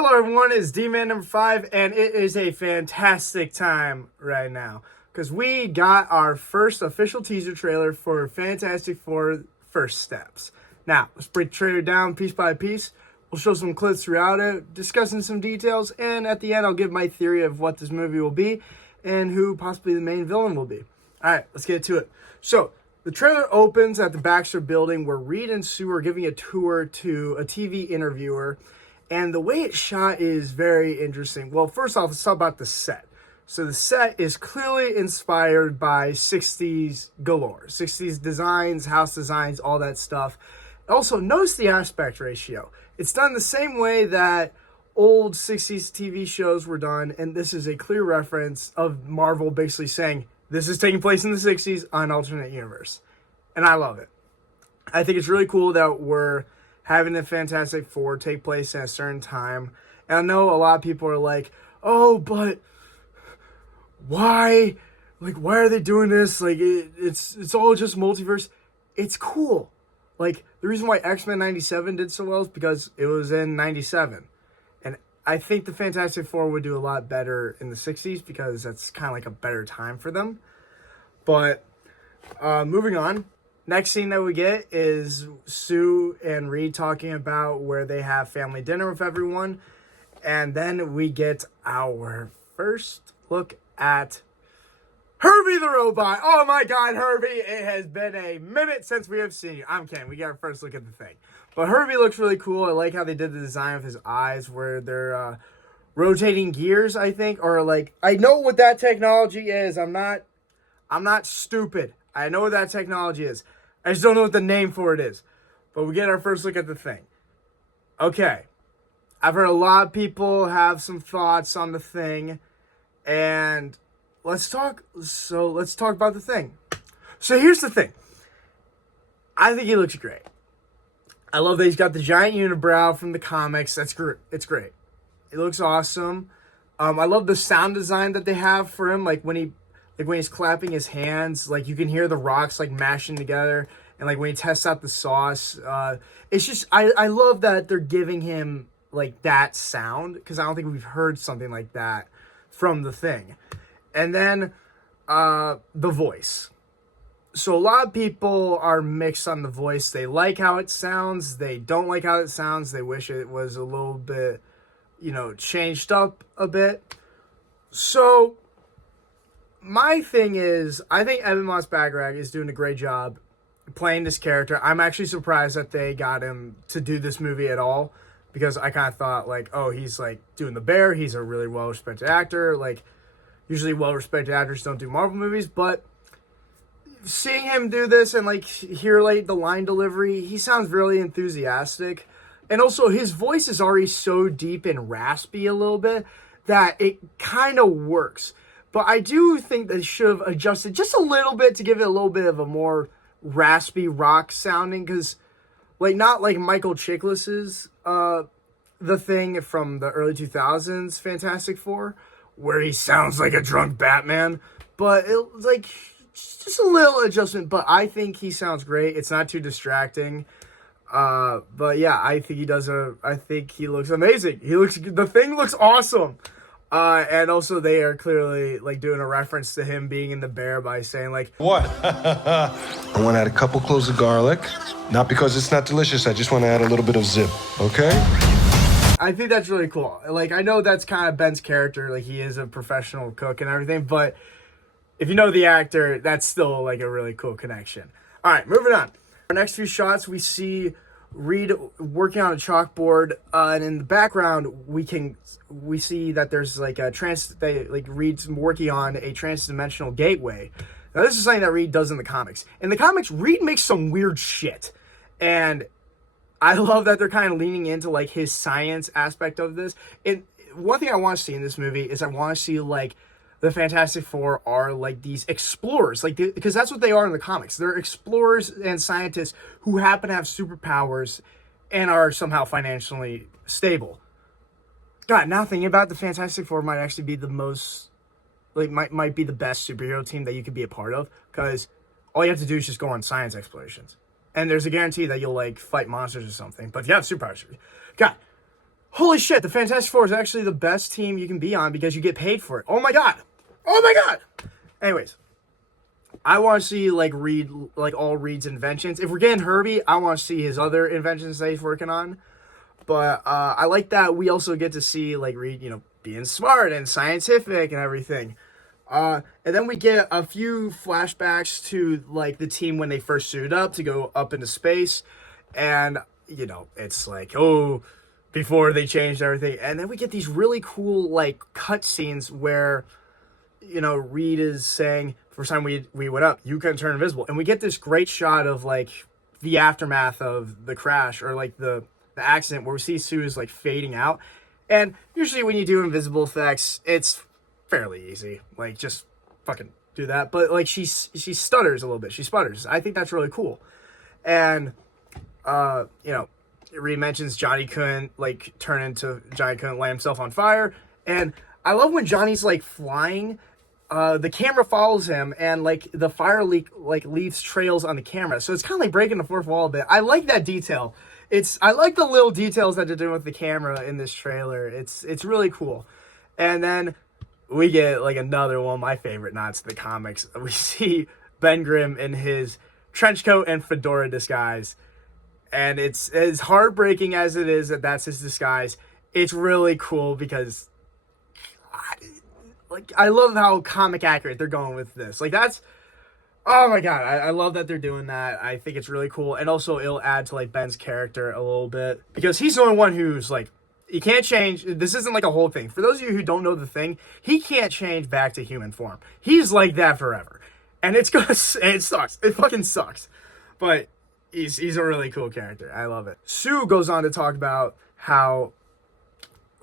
Hello everyone, it's D-Man number 5, and it is a fantastic time right now. Because we got our first official teaser trailer for Fantastic Four First Steps. Now, let's break the trailer down piece by piece. We'll show some clips throughout it, discussing some details, and at the end I'll give my theory of what this movie will be, and who possibly the main villain will be. Alright, let's get to it. So, the trailer opens at the Baxter Building where Reed and Sue are giving a tour to a TV interviewer. And the way it's shot is very interesting. Well, first off, let's talk about the set. So the set is clearly inspired by 60s galore. 60s designs, house designs, all that stuff. Also, notice the aspect ratio. It's done the same way that old 60s TV shows were done. And this is a clear reference of Marvel basically saying, this is taking place in the 60s on an alternate universe. And I love it. I think it's really cool that we're having the Fantastic Four take place at a certain time. And I know a lot of people are like, oh, but why? Like, why are they doing this? Like, it's all just multiverse. It's cool. Like, the reason why X-Men 97 did so well is because it was in 97. And I think the Fantastic Four would do a lot better in the 60s because that's kind of like a better time for them. But moving on. Next scene that we get is Sue and Reed talking about where they have family dinner with everyone. And then we get our first look at Herbie the robot. Oh my God, Herbie. It has been a minute since we have seen you. I'm kidding. We got our first look at the thing. But Herbie looks really cool. I like how they did the design of his eyes where they're rotating gears, I think. Or like, I know what that technology is. I'm not stupid. I know what that technology is. I just don't know what the name for it is. But we get our first look at the thing. Okay. I've heard a lot of people have some thoughts on the thing. And let's talk about the thing. So here's the thing. I think he looks great. I love that he's got the giant unibrow from the comics. That's great. It's great. It looks awesome. I love the sound design that they have for him. Like when he's clapping his hands, like you can hear the rocks like mashing together, and like when he tests out the sauce, it's just I love that they're giving him like that sound because I don't think we've heard something like that from the thing. And then the voice. So a lot of people are mixed on the voice. They like how it sounds. They don't like how it sounds. They wish it was a little bit, changed up a bit. So my thing is, I think Evan Moss-Bachrach is doing a great job playing this character. I'm actually surprised that they got him to do this movie at all because I kind of thought like, oh, he's like doing the bear. He's a really well-respected actor. Like usually well-respected actors don't do Marvel movies, but seeing him do this and like hear like the line delivery, he sounds really enthusiastic. And also his voice is already so deep and raspy a little bit that it kind of works. But I do think they should have adjusted just a little bit to give it a little bit of a more raspy rock sounding. Because, like, not like Michael Chiklis's The Thing from the early 2000s Fantastic Four, where he sounds like a drunk Batman. But it's like just a little adjustment. But I think he sounds great. It's not too distracting. But yeah, I think he looks amazing. The Thing looks awesome. And also they are clearly like doing a reference to him being in the bear by saying like, what? I want to add a couple cloves of garlic. Not because it's not delicious. I just want to add a little bit of zip. Okay? I think that's really cool. Like, I know that's kind of Ben's character. Like, he is a professional cook and everything. But if you know the actor, that's still like a really cool connection. All right, moving on. Our next few shots, we see Reed working on a chalkboard, and in the background we see that there's like Reed's working on a trans-dimensional gateway. Now this is something that Reed does in the comics. In the comics, Reed makes some weird shit, and I love that they're kind of leaning into like his science aspect of this. And one thing I want to see in this movie is I want to see like the Fantastic Four are like these explorers, like because that's what they are in the comics. They're explorers and scientists who happen to have superpowers and are somehow financially stable. God, now thinking about it, the Fantastic Four might actually be the most, like, might be the best superhero team that you could be a part of because all you have to do is just go on science explorations, and there's a guarantee that you'll like fight monsters or something. But if you have superpowers, God, holy shit, the Fantastic Four is actually the best team you can be on because you get paid for it. Oh my god. Oh my god. Anyways, I want to see like Reed, like all Reed's inventions. If we're getting Herbie, I want to see his other inventions that he's working on. But I like that we also get to see like Reed, you know, being smart and scientific and everything. And then we get a few flashbacks to like the team when they first suited up to go up into space. And, you know, it's like, oh, before they changed everything. And then we get these really cool like cut scenes where, you know, Reed is saying, first time we went up, you can turn invisible. And we get this great shot of like the aftermath of the crash or like the accident where we see Sue's like fading out. And usually when you do invisible effects, it's fairly easy. Like just fucking do that. But like she stutters a little bit. She sputters. I think that's really cool. And you know, Reed mentions Johnny couldn't light himself on fire. And I love when Johnny's like flying, the camera follows him and like the fire leak like leaves trails on the camera. So it's kind of like breaking the fourth wall a bit. I like that detail. I like the little details that they're doing with the camera in this trailer. It's really cool. And then we get like another one of my favorite nods to the comics. We see Ben Grimm in his trench coat and fedora disguise. And it's as heartbreaking as it is that that's his disguise. It's really cool because I love how comic accurate they're going with this. Like that's, oh my god, I love that they're doing that. I think it's really cool. And also it'll add to like Ben's character a little bit because he's the only one who's like, he can't change. This isn't like a whole thing. For those of you who don't know the thing, he can't change back to human form. He's like that forever. And it sucks. It fucking sucks. But he's a really cool character. I love it. Sue goes on to talk about how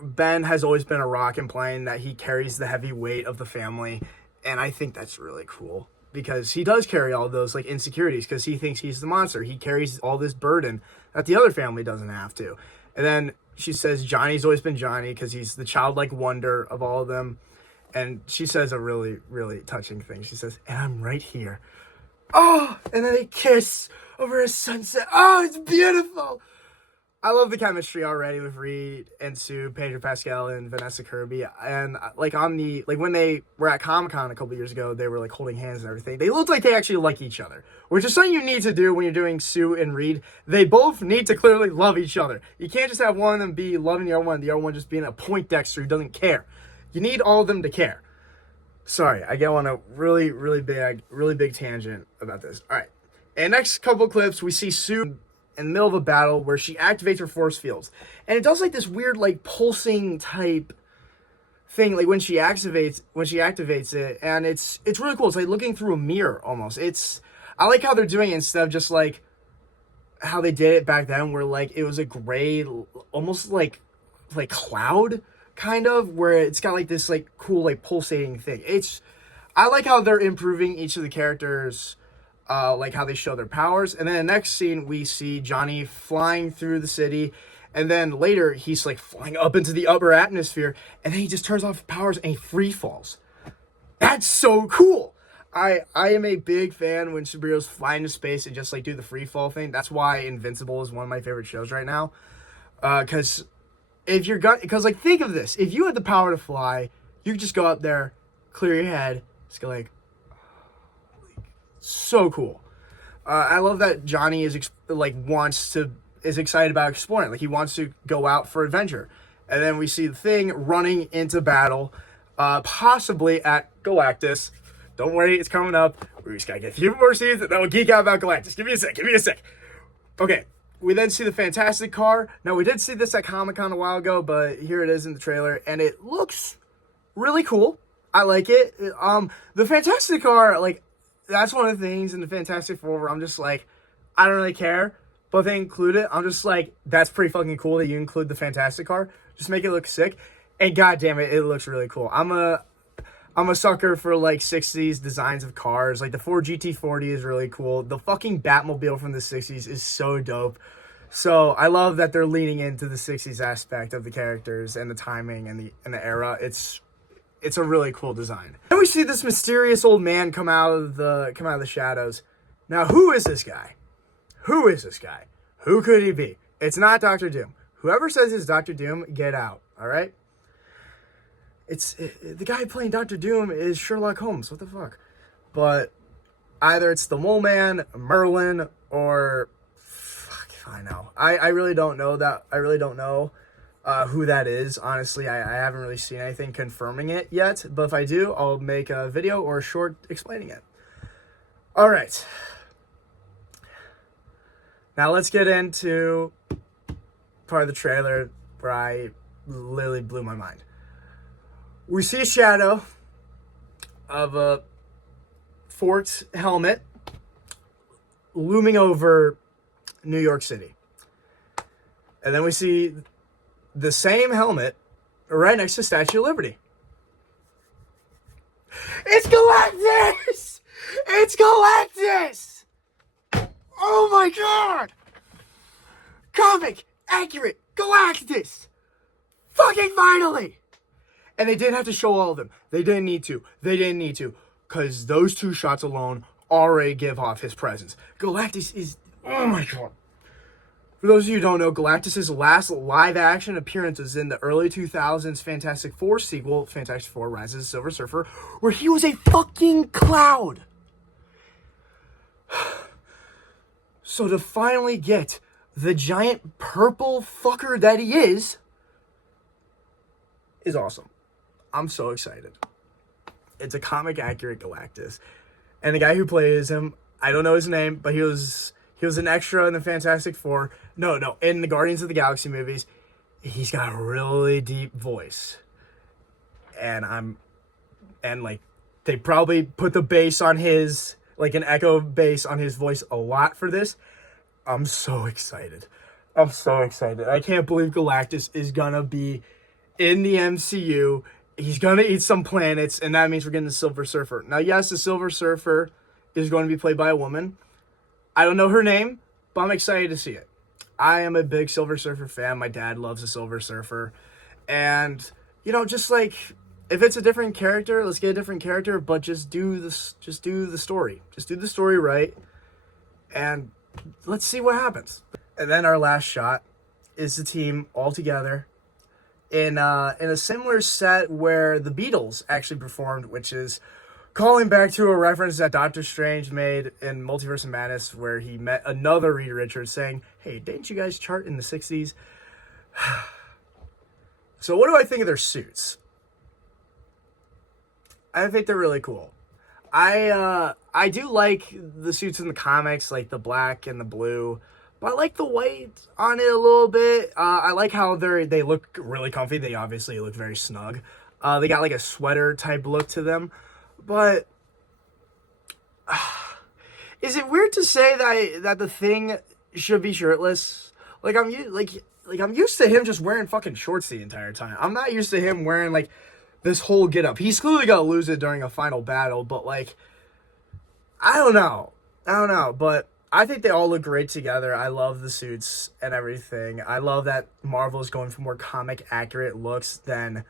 Ben has always been a rock, implying that he carries the heavy weight of the family. And I think that's really cool because he does carry all those like insecurities because he thinks he's the monster. He carries all this burden that the other family doesn't have to. And then she says Johnny's always been Johnny because he's the childlike wonder of all of them. And she says a really, really touching thing. She says, and I'm right here. Oh, and then they kiss over a sunset. Oh, it's beautiful. I love the chemistry already with Reed and Sue, Pedro Pascal and Vanessa Kirby. And like when they were at Comic-Con a couple years ago, they were like holding hands and everything. They looked like they actually like each other, which is something you need to do when you're doing Sue and Reed. They both need to clearly love each other. You can't just have one of them be loving the other one just being a Poindexter who doesn't care. You need all of them to care. Sorry, I get on a really, really big tangent about this. All right. And next couple clips, we see Sue in the middle of a battle where she activates her force fields. And it does like this weird like pulsing type thing like when she activates it, and it's really cool. It's like looking through a mirror almost. I like how they're doing it instead of just like how they did it back then where like it was a gray almost like cloud kind of where it's got like this like cool like pulsating thing. I like how they're improving each of the characters, like how they show their powers. And then the next scene, we see Johnny flying through the city. And then later, he's like flying up into the upper atmosphere. And then he just turns off powers and he free falls. That's so cool. I am a big fan when superheroes fly into space and just like do the free fall thing. That's why Invincible is one of my favorite shows right now. Because like think of this. If you had the power to fly, you could just go up there, clear your head, just go like, so cool. I love that Johnny is excited about exploring. Like he wants to go out for adventure. And then we see the Thing running into battle, possibly at Galactus. Don't worry, it's coming up. We just gotta get a few more scenes and then we'll geek out about Galactus. Give me a sec. Okay, we then see the Fantastic Car. Now we did see this at Comic-Con a while ago, but here it is in the trailer, and it looks really cool. I like it. The Fantastic Car, like, that's one of the things in the Fantastic Four where I'm just like, I don't really care. But if they include it, I'm just like, that's pretty fucking cool that you include the Fantastic Car. Just make it look sick. And god damn it, it looks really cool. I'm a sucker for like 60s designs of cars. Like the Ford GT40 is really cool. The fucking Batmobile from the 60s is so dope. So I love that they're leaning into the 60s aspect of the characters and the timing and the era. It's a really cool design. Then we see this mysterious old man come out of the shadows. Now, who is this guy? Who could he be? It's not Doctor Doom. Whoever says it's Doctor Doom, get out. All right. The guy playing Doctor Doom is Sherlock Holmes. What the fuck? But either it's the Mole Man, Merlin, or fuck if I know. I really don't know that. I really don't know who that is. Honestly, I haven't really seen anything confirming it yet. But if I do, I'll make a video or a short explaining it. All right. Now let's get into part of the trailer where I literally blew my mind. We see a shadow of a forked helmet looming over New York City. And then we see the same helmet right next to Statue of Liberty. It's Galactus! It's Galactus! Oh my god! Comic accurate Galactus! Fucking finally! And they didn't have to show all of them. They didn't need to. Because those 2 shots alone already give off his presence. Galactus is... Oh my god. For those of you who don't know, Galactus' last live-action appearance was in the early 2000s Fantastic Four sequel, Fantastic Four: Rise of the Silver Surfer, where he was a fucking cloud. So to finally get the giant purple fucker that he is awesome. I'm so excited. It's a comic accurate Galactus. And the guy who plays him, I don't know his name, but he was an extra in the Fantastic Four. No, in the Guardians of the Galaxy movies. He's got a really deep voice. And they probably put the bass on his, like an echo bass on his voice a lot for this. I'm so excited. I can't believe Galactus is gonna be in the MCU. He's gonna eat some planets, and that means we're getting the Silver Surfer. Now, yes, the Silver Surfer is going to be played by a woman. I don't know her name, but I'm excited to see it. I am a big Silver Surfer fan. My dad loves the Silver Surfer. And, just like, if it's a different character, let's get a different character, but just do the story. Just do the story right, and let's see what happens. And then our last shot is the team all together in a similar set where the Beatles actually performed, which is calling back to a reference that Doctor Strange made in Multiverse of Madness, where he met another Reed Richards saying, hey, didn't you guys chart in the 60s? So what do I think of their suits? I think they're really cool. I do like the suits in the comics, like the black and the blue, but I like the white on it a little bit. I like how they look really comfy. They obviously look very snug. They got like a sweater type look to them. But is it weird to say that the Thing should be shirtless? Like I'm used to him just wearing fucking shorts the entire time. I'm not used to him wearing like this whole getup. He's clearly gonna lose it during a final battle, but like I don't know, but I think they all look great together. I love the suits and everything. I love that Marvel's going for more comic accurate looks than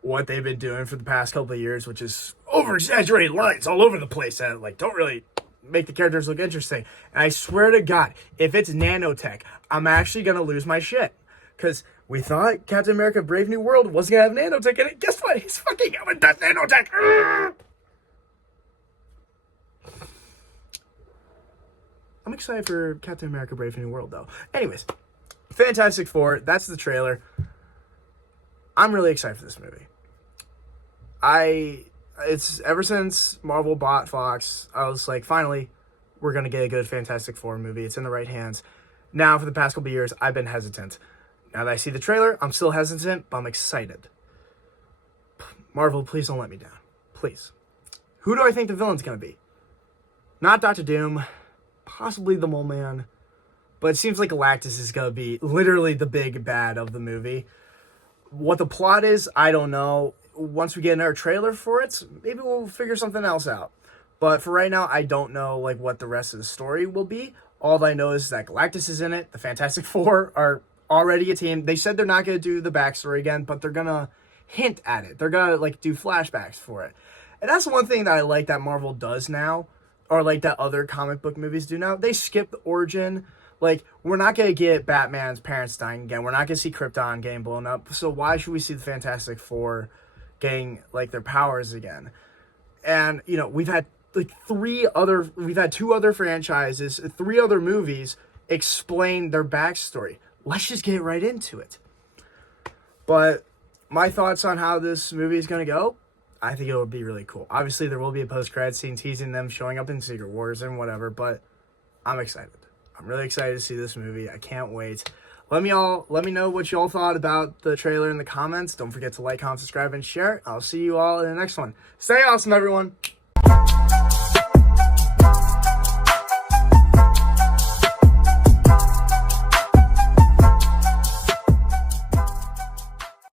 what they've been doing for the past couple of years, which is over-exaggerated lines all over the place that like don't really make the characters look interesting. And I swear to God, if it's nanotech, I'm actually gonna lose my shit. Because we thought Captain America Brave New World wasn't gonna have nanotech in it. Guess what? He's fucking having that nanotech. I'm excited for Captain America Brave New World though. Anyways, Fantastic Four, that's the trailer. I'm really excited for this movie. It's ever since Marvel bought Fox, I was like, finally, we're going to get a good Fantastic Four movie. It's in the right hands. Now, for the past couple of years, I've been hesitant. Now that I see the trailer, I'm still hesitant, but I'm excited. Marvel, please don't let me down. Please. Who do I think the villain's going to be? Not Doctor Doom, possibly the Mole Man, but it seems like Galactus is going to be literally the big bad of the movie. What the plot is, I don't know. Once we get another trailer for it, maybe we'll figure something else out. But for right now, I don't know like what the rest of the story will be. All I know is that Galactus is in it. The Fantastic Four are already a team. They said they're not going to do the backstory again, but they're going to hint at it. They're going to like do flashbacks for it. And that's the one thing that I like that Marvel does now, or like that other comic book movies do now. They skip the origin. Like, we're not going to get Batman's parents dying again. We're not going to see Krypton getting blown up. So why should we see the Fantastic Four getting, like, their powers again? And, you know, we've had, like, two other franchises, 3 other movies explain their backstory. Let's just get right into it. But my thoughts on how this movie is going to go, I think it will be really cool. Obviously, there will be a post-credit scene teasing them showing up in Secret Wars and whatever, but I'm excited. I'm really excited to see this movie. I can't wait. Let me know what y'all thought about the trailer in the comments. Don't forget to like, comment, subscribe, and share. I'll see you all in the next one. Stay awesome, everyone.